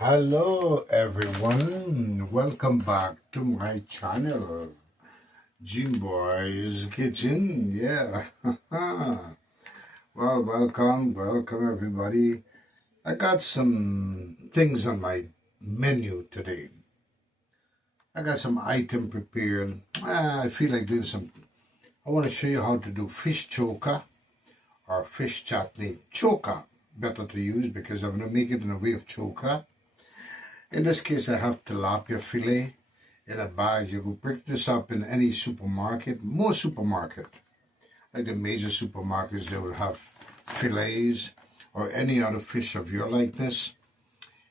Hello everyone, welcome back to my channel, Jim Boy's Kitchen. Yeah. Well, welcome everybody. I got some things on my menu today. I got some item prepared. I feel like doing some. I want to show you how to do fish choka or fish chutney. Choka, better to use because I'm going to make it in a way of choka. In this case, I have tilapia fillet in a bag. You can pick this up in any supermarket. Most supermarket, like the major supermarkets, they will have fillets or any other fish of your likeness.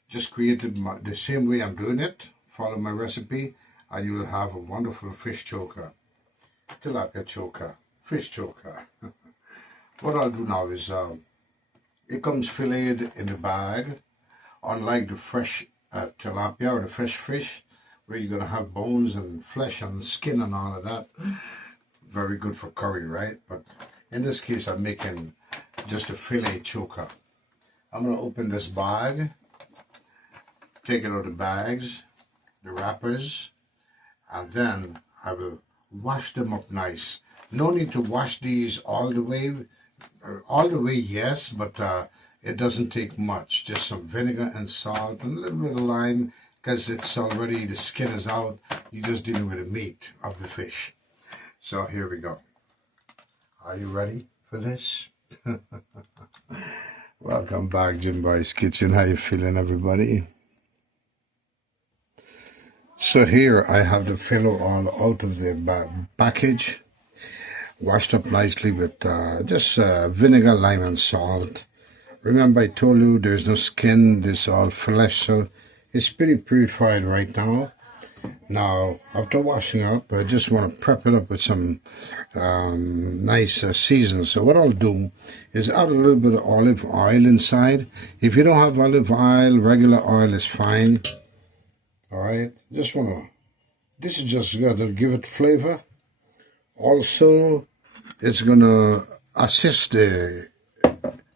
Just create it the same way I'm doing it. Follow my recipe, and you will have a wonderful fish choka, tilapia choka, fish choka. What I'll do now is, it comes filleted in the bag, unlike the fresh tilapia or the fresh fish, where you're going to have bones and flesh and skin and all of that. Very good for curry, right? But in this case, I'm making just a fillet choka. I'm going to open this bag, take it out of the bags, the wrappers, and then I will wash them up nice. No need to wash these all the way. Yes, but it doesn't take much. Just some vinegar and salt and a little bit of lime, because it's already, the skin is out. You're just dealing with the meat of the fish. So here we go. Are you ready for this? Welcome back, Jim Boy's Kitchen. How you feeling, everybody? So here I have the fillet all out of the package, washed up nicely with just vinegar, lime, and salt. Remember, I told you there's no skin, this all flesh, so it's pretty purified right now. Now, after washing up, I just want to prep it up with some nice season. So what I'll do is add a little bit of olive oil inside. If you don't have olive oil, regular oil is fine. All right, this is just going to give it flavor. Also, it's going to assist the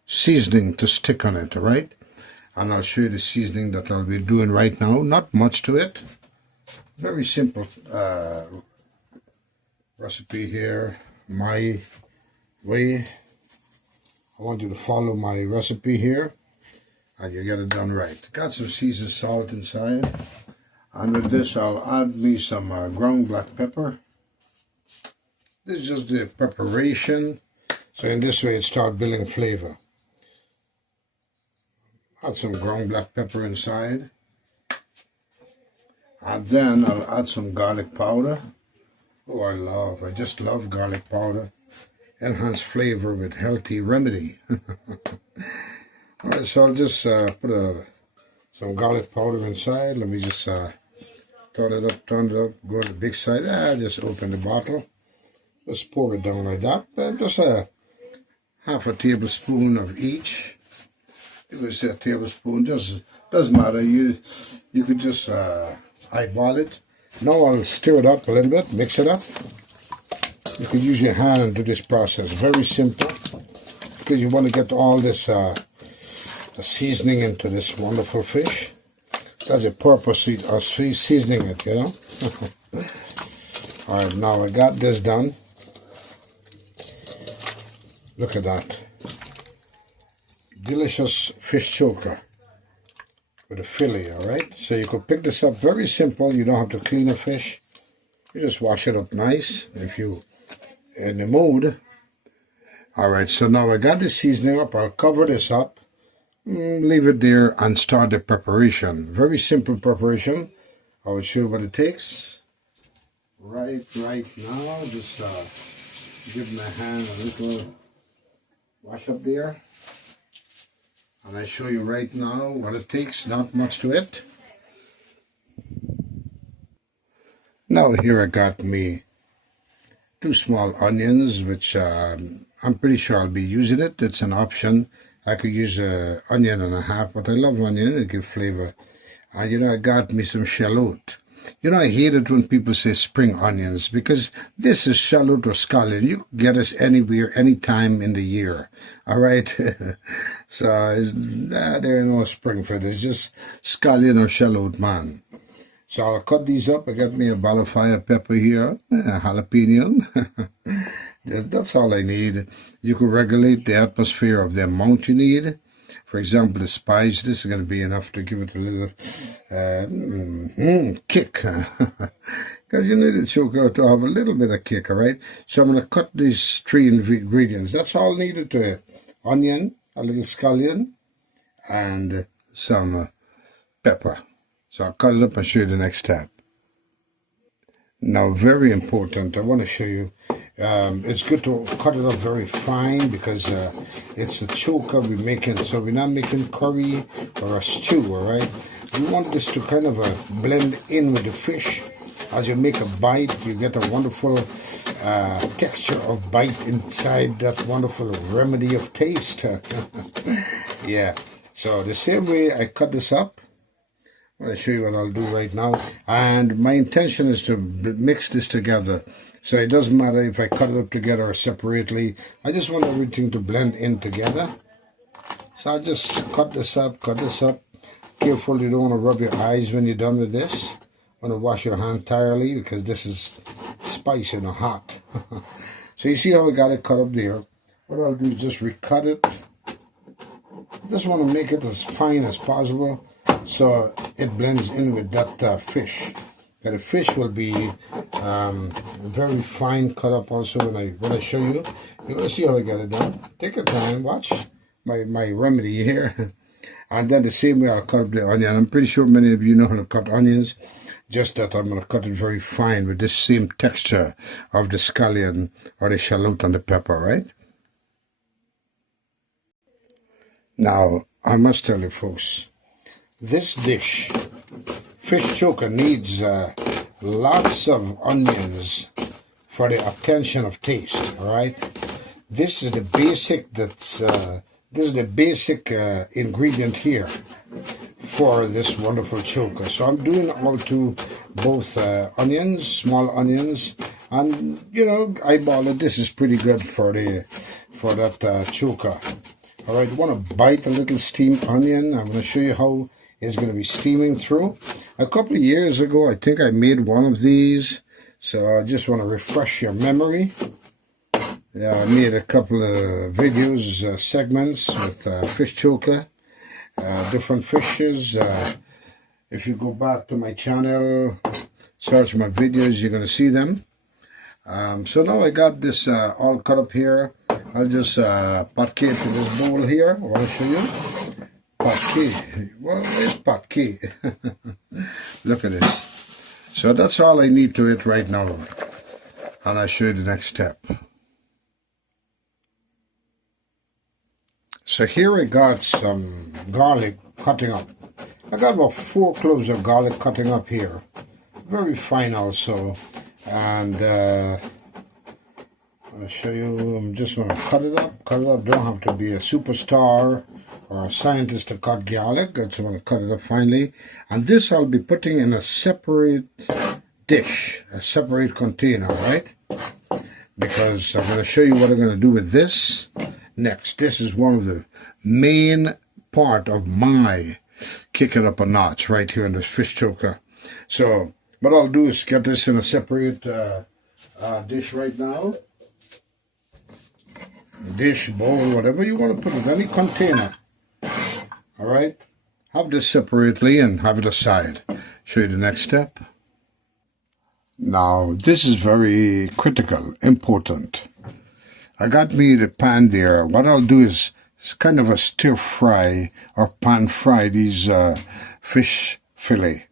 seasoning to stick on it, all right? And I'll show you the seasoning that I'll be doing right now. Not much to it. Very simple recipe here, my way. I want you to follow my recipe here, and you get it done right. Got some seasoned salt inside. And with this, I'll add me some ground black pepper. This is just the preparation. So in this way, it starts building flavor. Add some ground black pepper inside. And then I'll add some garlic powder. Oh, I just love garlic powder. Enhance flavor with healthy remedy. Alright, so I'll just put some garlic powder inside. Let me just turn it up, go to the big side. Just open the bottle. Just pour it down like that. Just half a tablespoon of each. It was a tablespoon, just doesn't matter. You could just eyeball it. Now I'll stir it up a little bit, mix it up. You could use your hand and do this process. Very simple, because you want to get all this the seasoning into this wonderful fish. That's the purpose of seasoning it, you know. All right, now I got this done. Look at that. Delicious fish choka with a fillet, all right? So you could pick this up, very simple. You don't have to clean a fish. You just wash it up nice if you in the mood. All right, so now I got the seasoning up. I'll cover this up, leave it there, and start the preparation. Very simple preparation. I will show you what it takes. Right now, just give my hand a little wash up there. And I show you right now what it takes, not much to it. Now here I got me 2 small onions, which I'm pretty sure I'll be using it. It's an option. I could use an onion and a half, but I love onion, it gives flavor. And you know, I got me some shallot. You know, I hate it when people say spring onions because this is shallot or scallion. You can get us anywhere, anytime in the year. All right? So there ain't no spring for this. Just scallion or shallot, man. So I'll cut these up. I got me a ball of fire pepper here, a jalapeno. That's all I need. You can regulate the atmosphere of the amount you need. For example, the spice, this is going to be enough to give it a little kick. Because you need the choka to have a little bit of kick, all right? So I'm going to cut these 3 ingredients. That's all needed to it. Onion, a little scallion, and some pepper. So I'll cut it up and show you the next step. Now, very important, I want to show you. It's good to cut it up very fine because it's a choka we're making. So we're not making curry or a stew, all right? We want this to kind of blend in with the fish. As you make a bite, you get a wonderful texture of bite inside that wonderful remedy of taste. Yeah, so the same way I cut this up, I'll show you what I'll do right now. And my intention is to mix this together. So it doesn't matter if I cut it up together or separately. I just want everything to blend in together. So I'll just cut this up. Careful, you don't want to rub your eyes when you're done with this. Want to wash your hand entirely because this is spicy and hot. So you see how I got it cut up there. What I'll do is just recut it. Just want to make it as fine as possible so it blends in with that fish. And the fish will be very fine cut up also when I show you. You're going to see how I got it done. Take your time, watch my remedy here. And then the same way I'll cut up the onion. I'm pretty sure many of you know how to cut onions. Just that I'm going to cut it very fine with this same texture of the scallion or the shallot and the pepper, right? Now, I must tell you folks, this dish, fish choka, needs lots of onions for the attention of taste, all right? This is the basic ingredient here for this wonderful choka. So I'm doing all to both onions, small onions, and you know, eyeball it. This is pretty good for that choka. All right, you want to bite a little steamed onion. I'm going to show you how it's going to be steaming through. A couple of years ago, I think I made one of these, so I just want to refresh your memory. Yeah, I made a couple of videos, segments with fish choka, different fishes. If you go back to my channel, search my videos, you're going to see them. So now I got this all cut up here. I'll just patke to this bowl here. I want to show you. Patke. Well, where's patke? Look at this. So that's all I need to it right now. And I'll show you the next step. So here I got some garlic cutting up. I got about 4 cloves of garlic cutting up here. Very fine also. And I'll show you. I'm just going to cut it up. Cut it up. Don't have to be a superstar or a scientist to cut garlic. I just want to cut it up finely. And this I'll be putting in a separate dish, a separate container, right? Because I'm going to show you what I'm going to do with this next. This is one of the main part of my kick it up a notch right here in the fish choka. So what I'll do is get this in a separate dish right now. Dish, bowl, whatever you want to put it, any container. All right, have this separately and have it aside. Show you the next step. Now this is very critical, important. I got me the pan there. What I'll do is it's kind of a stir fry or pan fry these fish fillet.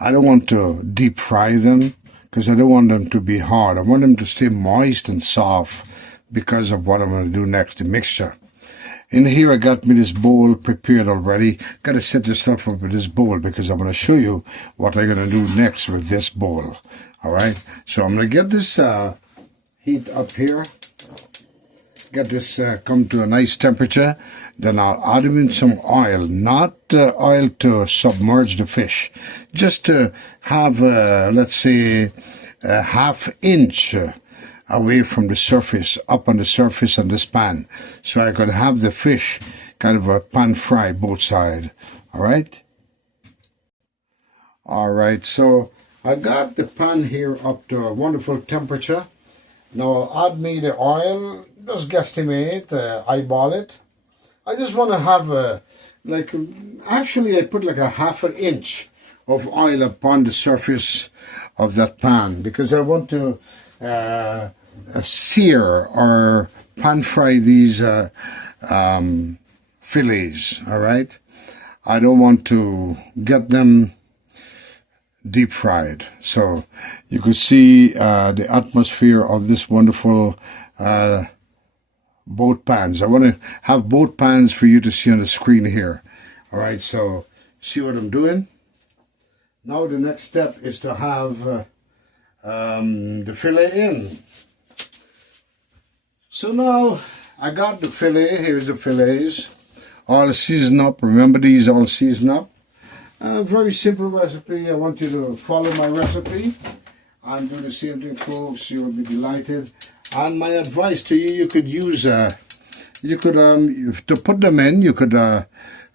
I don't want to deep fry them because I don't want them to be hard. I want them to stay moist and soft because of what I'm going to do next, the mixture. In here I got me this bowl prepared already. Got to set yourself up with this bowl because I'm going to show you what I'm going to do next with this bowl. All right, so I'm going to get this heat up here. get this come to a nice temperature, then I'll add in some oil, not oil to submerge the fish, just to have, let's say, a ½ inch away from the surface, up on the surface of this pan, so I could have the fish kind of a pan fry both sides. All right? All right, so I got the pan here up to a wonderful temperature. Now I'll add me the oil, just guesstimate, eyeball it. I just want to have actually I put like a ½ inch of oil upon the surface of that pan because I want to sear or pan fry these fillets, all right? I don't want to get them deep fried. So you could see the atmosphere of this wonderful both pans. I want to have both pans for you to see on the screen here. All right, so see what I'm doing? Now the next step is to have the fillet in. So now I got the fillet. Here's the fillets. All seasoned up. Remember, these all seasoned up. Very simple recipe. I want you to follow my recipe and do the same thing, folks. You will be delighted. And my advice to you, you could use, to put them in, you could try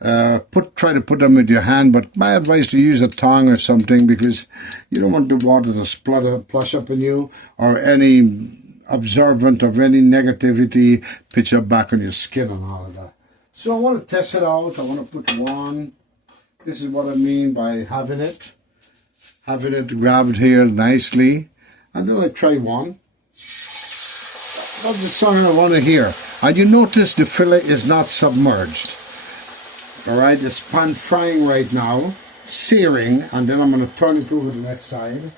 to put them with your hand, but my advice to use a tongue or something because you don't want the water to splash up on you or any observant of any negativity pitch up back on your skin and all of that. So I want to test it out. I want to put one. This is what I mean by having it grabbed here nicely. And then I try one. That's the sound I want to hear. And you notice the fillet is not submerged. Alright, it's pan frying right now, searing, and then I'm going to turn it over to the next side.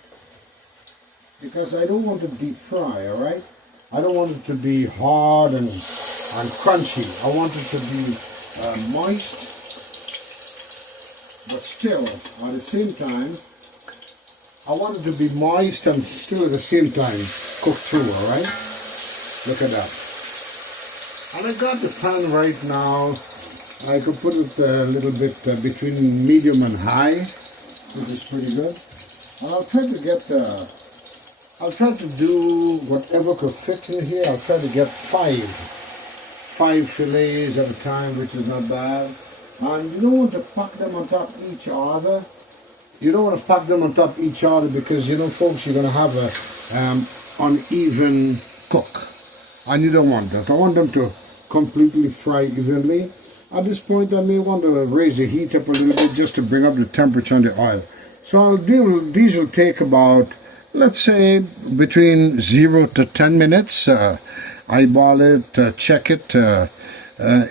Because I don't want to deep fry, alright? I don't want it to be hard and crunchy. I want it to be moist, but still, at the same time, I want it to be moist and still at the same time cooked through, alright? Look at that. And I got the pan right now. I could put it a little bit between medium and high, which is pretty good. And I'll try to do whatever could fit in here. I'll try to get five fillets at a time, which is not bad. And you don't want to pack them on top of each other. You don't want to pack them on top of each other because, you know, folks, you're going to have a uneven cook. And you don't want that. I want them to completely fry evenly. At this point, I may want to raise the heat up a little bit just to bring up the temperature on the oil. So these will take about, let's say, between 0 to 10 minutes. Eyeball it, check it,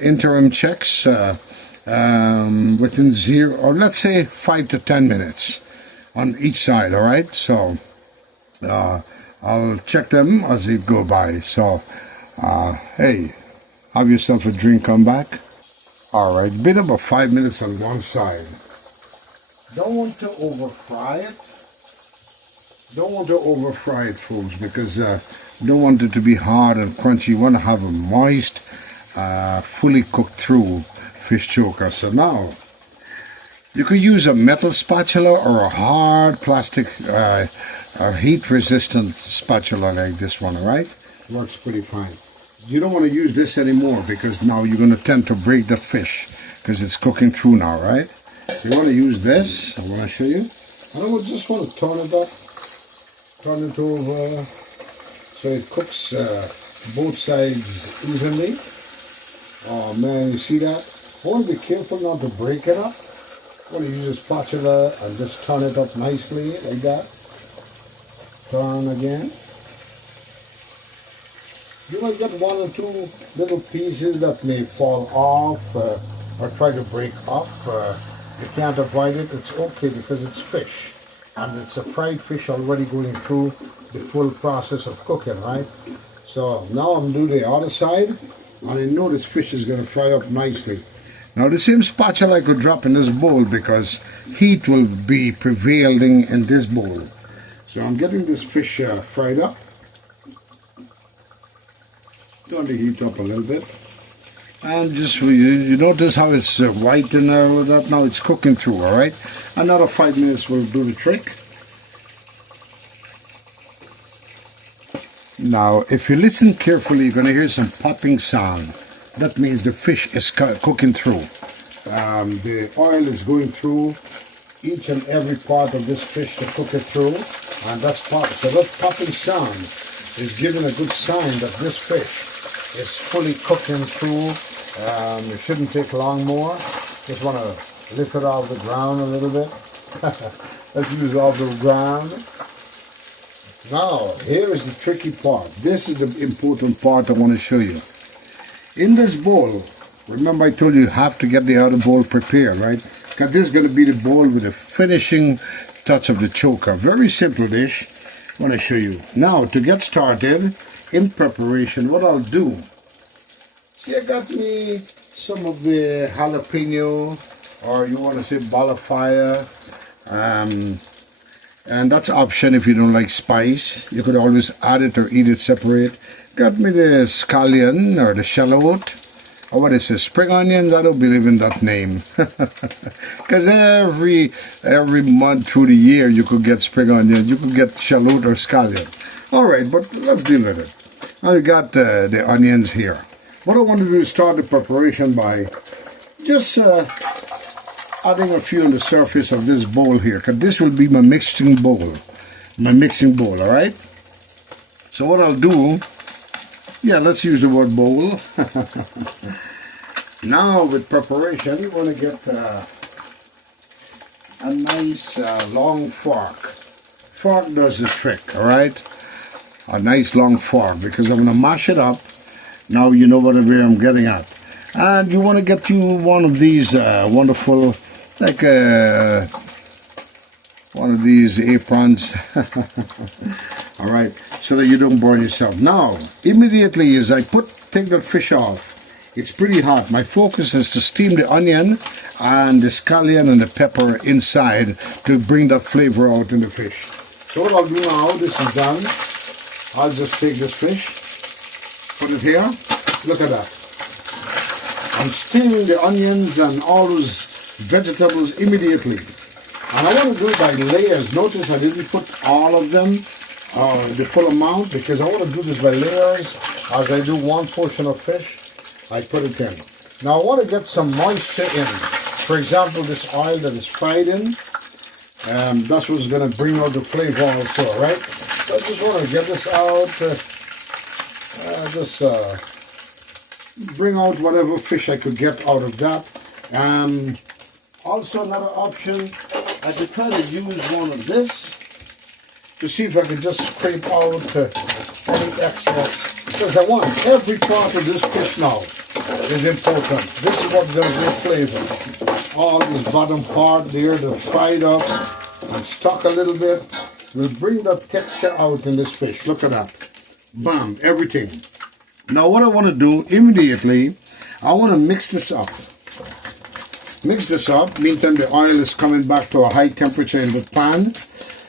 interim checks within 0, or let's say 5 to 10 minutes on each side, all right? So I'll check them as they go by. So, hey, have yourself a drink, come back. All right, been about 5 minutes on one side. Don't want to over fry it. Don't want to over fry it, folks, because you don't want it to be hard and crunchy. You want to have a moist, fully cooked through fish choker. So now, you could use a metal spatula or a hard plastic or heat-resistant spatula like this one, all right? Works pretty fine. You don't want to use this anymore because now you're going to tend to break the fish because it's cooking through now, right? You want to use this. I want to show you. And I just want to turn it up, turn it over so it cooks both sides evenly. Oh man, you see that? I want to be careful not to break it up. I want to use a spatula and just turn it up nicely like that. Turn again. You might get 1 or 2 little pieces that may fall off or try to break up. You can't avoid it. It's okay because it's fish. And it's a fried fish already going through the full process of cooking, right? So now I'm doing the other side. And I know this fish is going to fry up nicely. Now the same spatula I could drop in this bowl because heat will be prevailing in this bowl. So I'm getting this fish fried up. Turn the heat up a little bit. And just, you notice how it's white and all that. Now it's cooking through, all right? Another 5 minutes will do the trick. Now, if you listen carefully, you're going to hear some popping sound. That means the fish is cooking through. The oil is going through each and every part of this fish to cook it through. And that's pop. So that popping sound is giving a good sign that this fish is fully cooking through. It shouldn't take long more. Just want to lift it off the ground a little bit. Let's use off the ground. Now, here is the tricky part. This is the important part I want to show you. In this bowl, remember I told you have to get the other bowl prepared, right? Because this is going to be the bowl with the finishing touch of the choka. Very simple dish. I want to show you. Now, to get started in preparation, what I'll do. See, I got me some of the jalapeno, or you want to say balafaya. And that's option if you don't like spice. You could always add it or eat it separate. Got me the scallion or the shallot. Or what is it? Spring onions? I don't believe in that name. Because every month through the year you could get spring onions. You could get shallot or scallion. Alright, but let's deal with it. Now we got the onions here. What I want to do is start the preparation by just adding a few on the surface of this bowl here, because this will be my mixing bowl. Alright? So what I'll do, yeah, let's use the word bowl. Now with preparation, you want to get a nice long fork. Fork does the trick, alright? A nice long fork, because I'm going to mash it up. Now you know where I'm getting at. And you want to get you one of these wonderful, like one of these aprons. All right, so that you don't burn yourself. Now, immediately as I take that fish off, it's pretty hot. My focus is to steam the onion and the scallion and the pepper inside to bring that flavor out in the fish. So what I'll do now, this is done. I'll just take this fish, put it here. Look at that. I'm steaming the onions and all those vegetables immediately. And I want to do it by layers. Notice I didn't put all of them, the full amount, because I want to do this by layers. As I do one portion of fish, I put it in. Now I want to get some moisture in. For example, this oil that is fried in, that's what's going to bring out the flavor also, right? So I just want to get this out, bring out whatever fish I could get out of that. Also another option, I could try to use one of this to see if I could just scrape out any excess, because I want every part of this fish now is important. This is what's going to give flavor. All this bottom part there, the fried up and stuck a little bit, will bring that texture out in this fish. Look at that. Bam, everything. Now what I want to do immediately, I want to mix this up. Meantime the oil is coming back to a high temperature in the pan.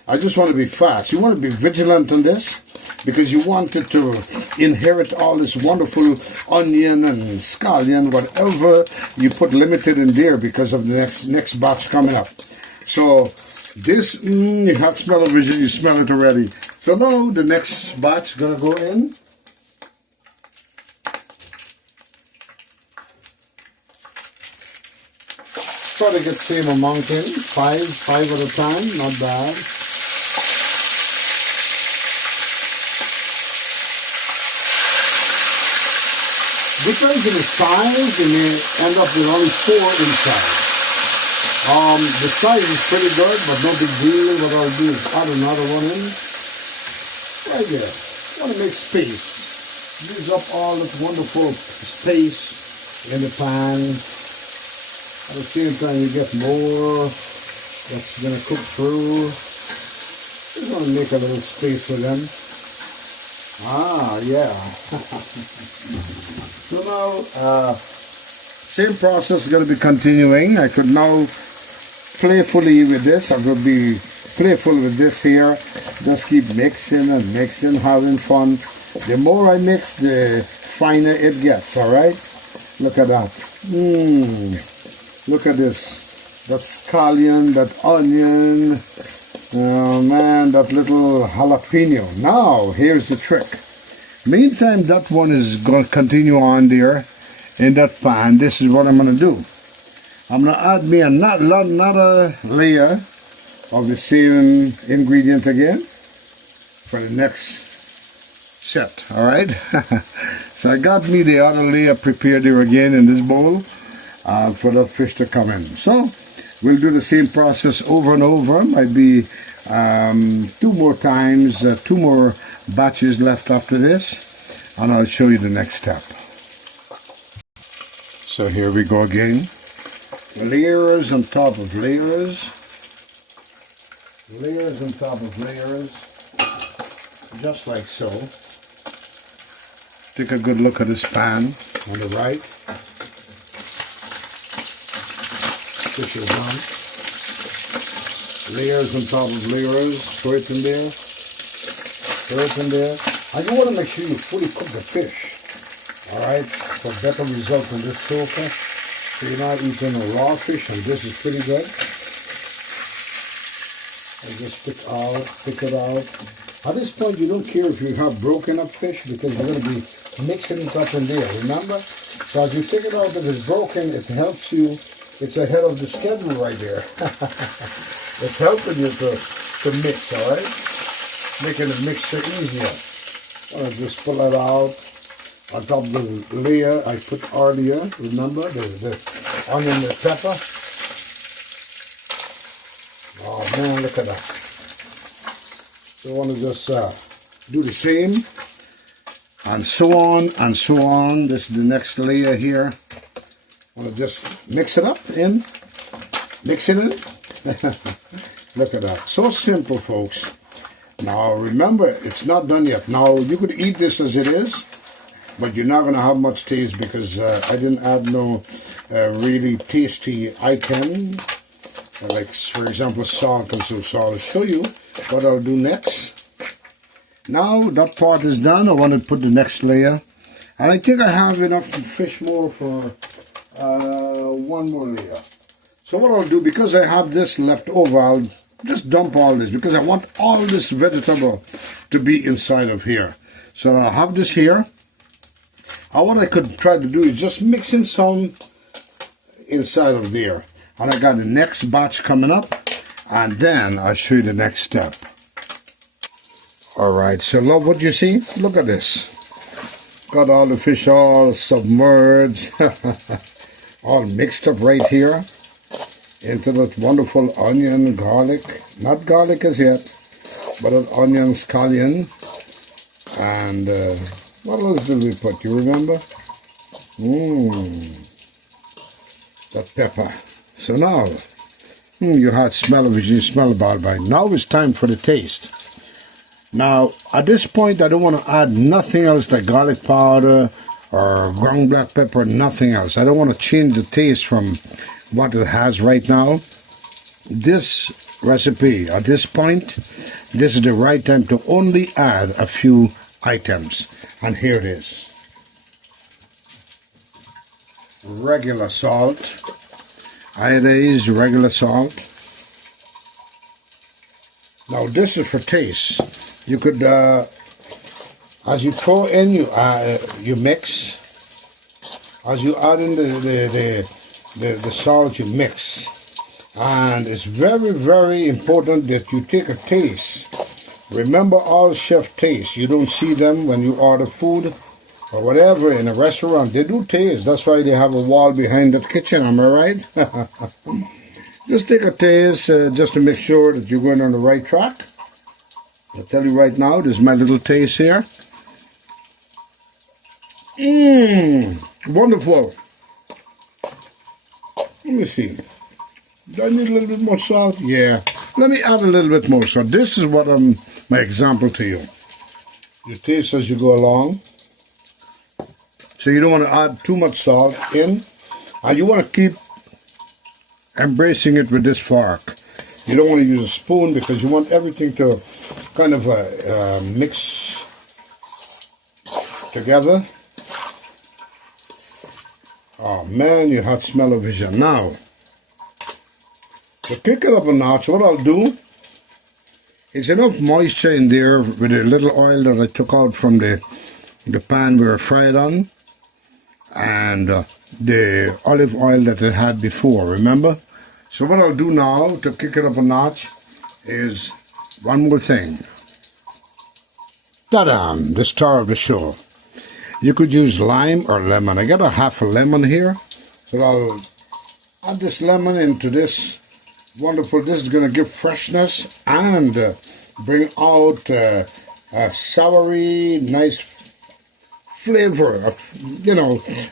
I just want to be fast. You want to be vigilant on this, because you want it to inherit all this wonderful onion and scallion, whatever you put limited in there because of the next batch coming up. So this, you have smell of it, you smell it already. So now the next batch is going to go in. Try to get same amount in, five at a time, not bad. Depends on the size, you may end up with only 4 inside. The size is pretty good, but no big deal. What I'll do is add another one in. Right there. Want to make space. Use up all that wonderful space in the pan. At the same time, you get more that's going to cook through. Just want to make a little space for them. Ah, yeah. So now, same process is going to be continuing. I could now playfully with this. I'm going to be playful with this here. Just keep mixing and mixing, having fun. The more I mix, the finer it gets, all right? Look at that. Look at this. That scallion, that onion. Oh man, that little jalapeno. Now, here's the trick. Meantime, that one is going to continue on there in that pan. This is what I'm going to do. I'm going to add me another layer of the same ingredient again for the next set, all right? So I got me the other layer prepared here again in this bowl for the fish to come in. So we'll do the same process over and over. Might be 2 more times, 2 more batches left after this, and I'll show you the next step. So here we go again. Layers on top of layers. Layers on top of layers. Just like so. Take a good look at this pan on the right. Fish is on. Layers on top of layers. Throw it in there. Throw it in there. And you want to make sure you fully cook the fish. Alright? For better result in this choka. So you're not eating a raw fish, and this is pretty good. I just pick it out. At this point, you don't care if you have broken up fish because you're going to be mixing it up in there, remember? So as you take it out, if it's broken, it helps you. It's ahead of the schedule right there. It's helping you to mix, all right? Making the mixture easier. I'll just pull it out. On top of the layer I put earlier, remember? The onion and the pepper. Oh man, look at that. So I want to just do the same. And so on and so on. This is the next layer here. I want to just mix it up in. Mix it in. Look at that. So simple, folks. Now remember, it's not done yet. Now you could eat this as it is, but you're not going to have much taste because I didn't add no really tasty item. Like, for example, salt and so I'll show you what I'll do next. Now that part is done, I want to put the next layer. And I think I have enough fish more for 1 more layer. So what I'll do, because I have this left over, I'll just dump all this because I want all this vegetable to be inside of here. So I'll have this here. And what I could try to do is just mix in some inside of there. And I got the next batch coming up, and then I'll show you the next step. Alright, so love what you see? Look at this. Got all the fish all submerged, all mixed up right here into that wonderful onion, garlic. Not garlic as yet, but an onion, scallion. And what else did we put? You remember? That pepper. So now, you had smell of it, you smell about it. Now it's time for the taste. Now, at this point, I don't want to add nothing else like garlic powder or ground black pepper, nothing else. I don't want to change the taste from what it has right now. This recipe, at this point, this is the right time to only add a few items. And here it is. Regular salt. Iodized regular salt. Now this is for taste. You could, as you throw in, you mix. As you add in the salt, you mix. And it's very, very important that you take a taste. Remember, all chef taste. You don't see them when you order food or whatever in a restaurant. They do taste. That's why they have a wall behind the kitchen. Am I right? Just take a taste just to make sure that you're going on the right track. I'll tell you right now, this is my little taste here. Wonderful. Let me see. Do I need a little bit more salt? Yeah. Let me add a little bit more salt. This is what my example to you. You taste as you go along. So you don't want to add too much salt in. And you want to keep embracing it with this fork. You don't want to use a spoon because you want everything to kind of mix together. Oh man, you had smell of vision. Now, to kick it up a notch, what I'll do is enough moisture in there with a little oil that I took out from the pan we were fried on, and the olive oil that I had before, remember? So what I'll do now to kick it up a notch is one more thing. Ta-da! The star of the show. You could use lime or lemon. I got a half a lemon here, so I'll add this lemon into this wonderful. This is going to give freshness and bring out a soury, nice flavor of,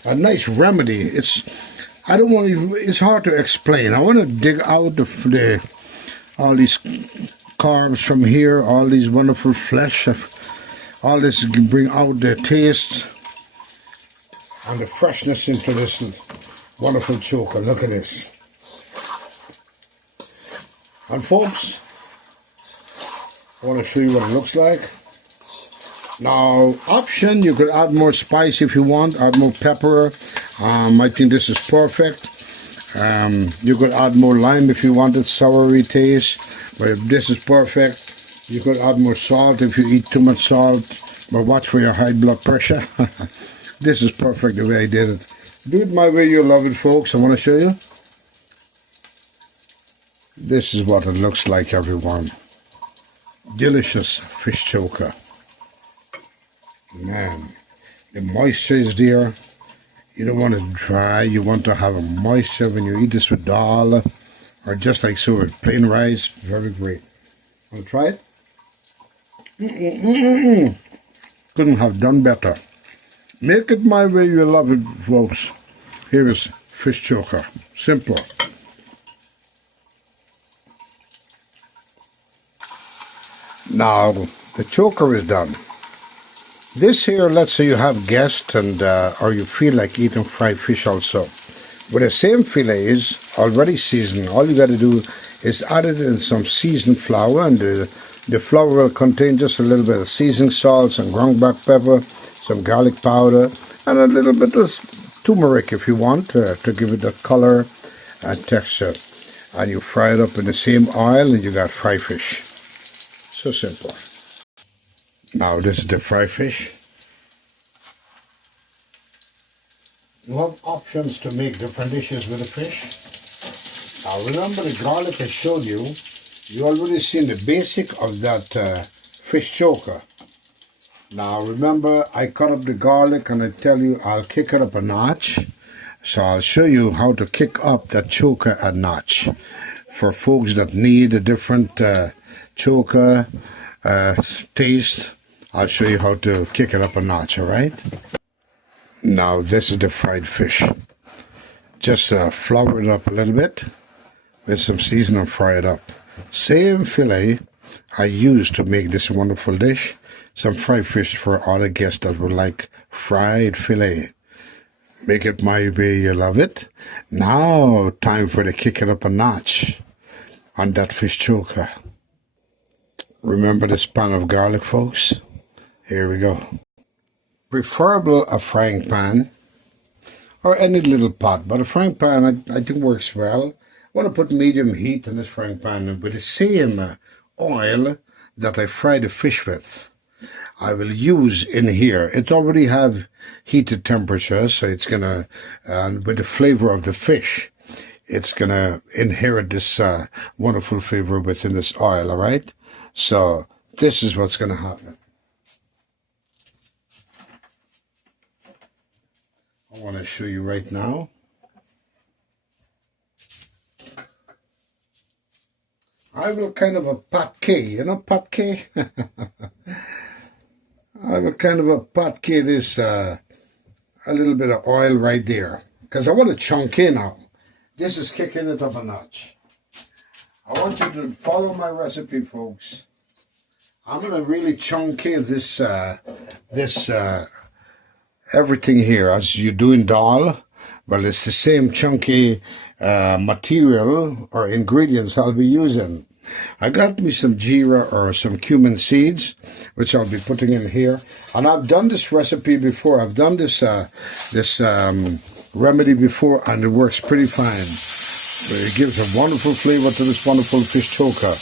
a nice remedy. It's hard to explain. I want to dig out all these carbs from here, all these wonderful flesh of all this, bring out the taste and the freshness into this wonderful choker. Look at this. And folks, I want to show you what it looks like. Now, option, you could add more spice if you want, add more pepper. I think this is perfect. You could add more lime if you wanted soury taste, but this is perfect. You could add more salt if you eat too much salt, but watch for your high blood pressure. This is perfect the way I did it. Do it my way, you'll love it, folks. I want to show you. This is what it looks like, everyone. Delicious fish choker. Man, the moisture is there. You don't want it dry. You want to have a moisture when you eat this with dal or just like so with plain rice. Very great. Want to try it? Couldn't have done better. Make it my way, you love it, folks. Here is fish choker. Simple. Now, the choker is done. This here, let's say you have guests and or you feel like eating fried fish also. With the same fillets, already seasoned, all you got to do is add it in some seasoned flour, and the flour will contain just a little bit of seasoning salt, some ground black pepper, some garlic powder, and a little bit of turmeric if you want to give it that color and texture. And you fry it up in the same oil and you got fried fish. So simple. Now this is the fried fish. You have options to make different dishes with the fish. Now remember the garlic I showed you. You already seen the basic of that fish choker. Now remember, I cut up the garlic and I tell you I'll kick it up a notch. So I'll show you how to kick up that choker a notch. For folks that need a different choker taste, I'll show you how to kick it up a notch, alright? Now this is the fried fish. Just flour it up a little bit with some seasoning and fry it up. Same fillet I used to make this wonderful dish. Some fried fish for other guests that would like fried fillet. Make it my way, you love it. Now, time for the kick it up a notch on that fish choker. Remember the span of garlic, folks? Here we go. Preferable a frying pan or any little pot, but a frying pan I think works well. I want to put medium heat in this frying pan with the same oil that I fry the fish with. I will use in here. It already have heated temperature, so it's gonna, with the flavor of the fish, it's gonna inherit this wonderful flavor within this oil, all right? So this is what's gonna happen. I want to show you right now. I will kind of a patke, you know patke? I will kind of a patke this, a little bit of oil right there. Because I want to chunk in now. This is kicking it up a notch. I want you to follow my recipe, folks. I'm going to really chunk in this, everything here as you do in dal. Well, it's the same chunky material or ingredients I'll be using. I got me some jeera or some cumin seeds, which I'll be putting in here. And I've done this recipe before. I've done this remedy before, and it works pretty fine. It gives a wonderful flavor to this wonderful fish choka.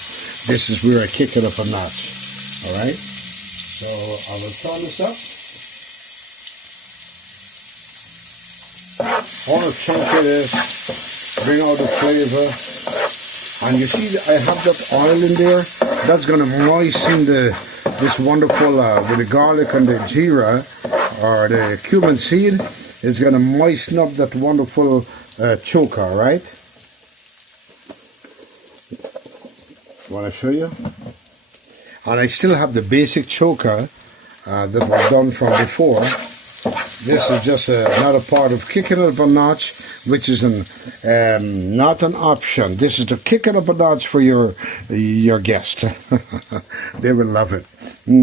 This is where I kick it up a notch. All right? So I will turn this up. On a chunk of this, bring out the flavor. And you see, I have that oil in there. That's going to moisten this wonderful, with the garlic and the jeera, or the cumin seed. It's going to moisten up that wonderful choka, right? Want to show you? And I still have the basic choka that was done from before. This is just another part of kicking it up a notch, which is not an option. This is to kick it up a notch for your guest. They will love it.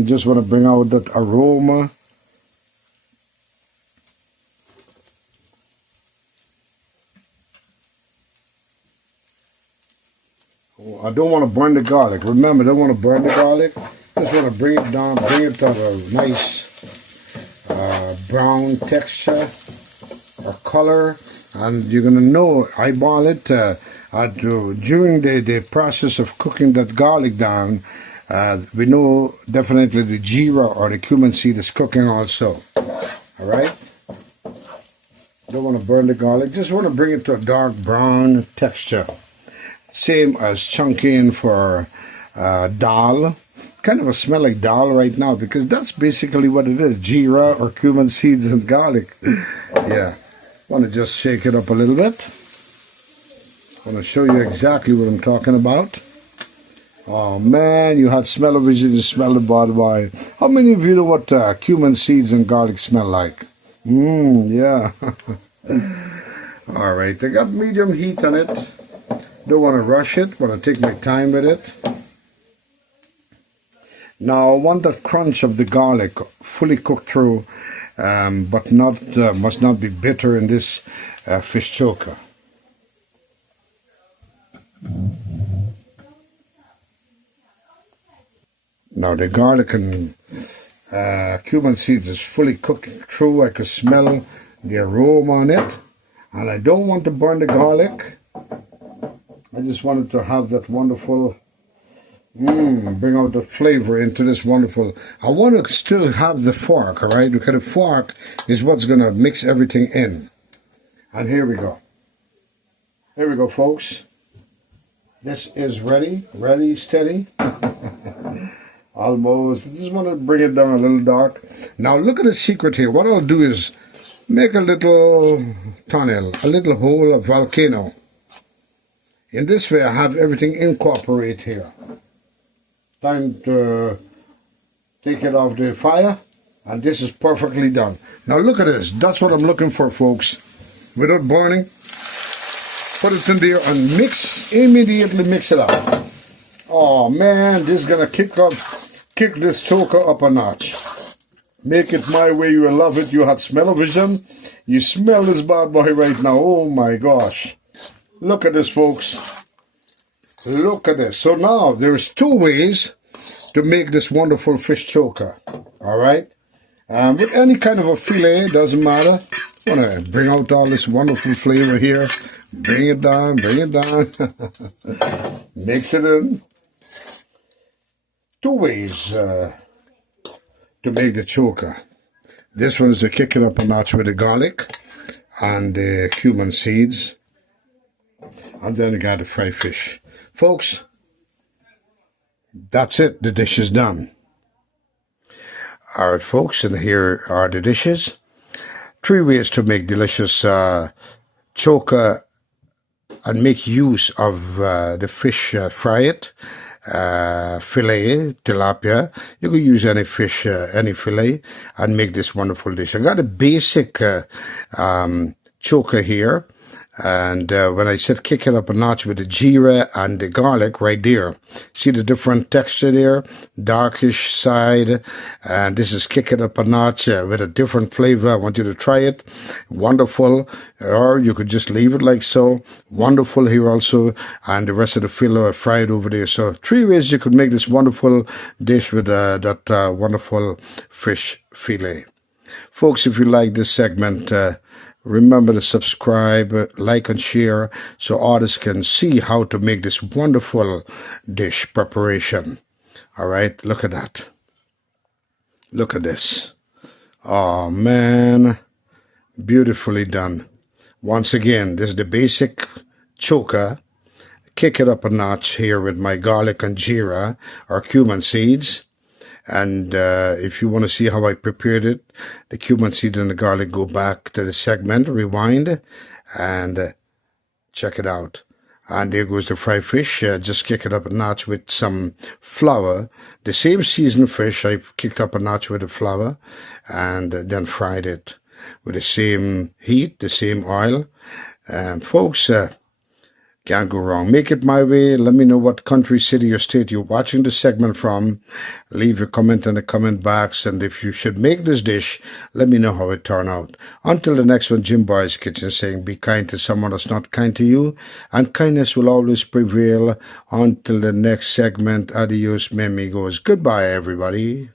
Just want to bring out that aroma. I don't want to burn the garlic. Remember, I don't want to burn the garlic. Just want to bring it down, bring it to a nice brown texture or color, and you're going to know, eyeball it during the process of cooking that garlic down. We know definitely the jeera or the cumin seed is cooking also. All right? Don't want to burn the garlic. Just want to bring it to a dark brown texture. Same as chunking for dal. Kind of a smell like dal right now, because that's basically what it is, jeera or cumin seeds and garlic. Yeah, want to just shake it up a little bit. Want to show you exactly what I'm talking about. Oh man, you had smell-o-vision, you smell the bottom eye. How many of you know what cumin seeds and garlic smell like? Yeah. All right, I got medium heat on it. Don't want to rush it, want to take my time with it. Now I want that crunch of the garlic fully cooked through, but must not be bitter in this fish choka. Now the garlic and cumin seeds is fully cooked through. I can smell the aroma on it, and I don't want to burn the garlic. I just wanted to have that wonderful, bring out the flavor into this wonderful. I want to still have the fork, all right? Because the fork is what's going to mix everything in. And here we go. Here we go, folks. This is ready, steady. Almost. I just want to bring it down a little dark. Now look at the secret here. What I'll do is make a little tunnel, a little hole, a volcano. In this way I have everything incorporate here. Time to take it off the fire, and this is perfectly done. Now look at this. That's what I'm looking for, folks. Without burning, put it in there and mix, immediately mix it up. Oh man, this is gonna kick this choka up a notch. Make it my way, you will love it. You have smell-o-vision. You smell this bad boy right now. Oh my gosh. Look at this, folks. Look at this. So now there's two ways to make this wonderful fish choka. All right? With any kind of a fillet, doesn't matter. I want to bring out all this wonderful flavor here. Bring it down, bring it down. Mix it in. Two ways to make the choka. This one is to kick it up a notch with the garlic and the cumin seeds. And then I got the fried fish. Folks, that's it. The dish is done. All right, folks, and here are the dishes. 3 ways to make delicious choka and make use of the fish. Fry it, fillet, tilapia. You can use any fish, any fillet, and make this wonderful dish. I got a basic choka here. And when I said kick it up a notch with the jeera and the garlic right there, see the different texture there, darkish side, and this is kick it up a notch with a different flavor. I want you to try it. Wonderful. Or you could just leave it like so. Wonderful here also, and the rest of the fillet are fried over there. So 3 ways you could make this wonderful dish with that wonderful fish fillet. Folks, if you like this segment, Remember to subscribe, like, and share so others can see how to make this wonderful dish preparation. All right, look at that. Look at this. Oh, man. Beautifully done. Once again, this is the basic choka. Kick it up a notch here with my garlic and jeera or cumin seeds. And if you want to see how I prepared it, the cumin seed and the garlic, go back to the segment, rewind, and check it out. And there goes the fried fish. Just kick it up a notch with some flour. The same seasoned fish I kicked up a notch with the flour and then fried it with the same heat, the same oil. And folks, can't go wrong. Make it my way. Let me know what country, city, or state you're watching the segment from. Leave a comment in the comment box. And if you should make this dish, let me know how it turned out. Until the next one, Jim Boy's Kitchen saying, be kind to someone that's not kind to you. And kindness will always prevail. Until the next segment, adios, mi amigos. Goodbye, everybody.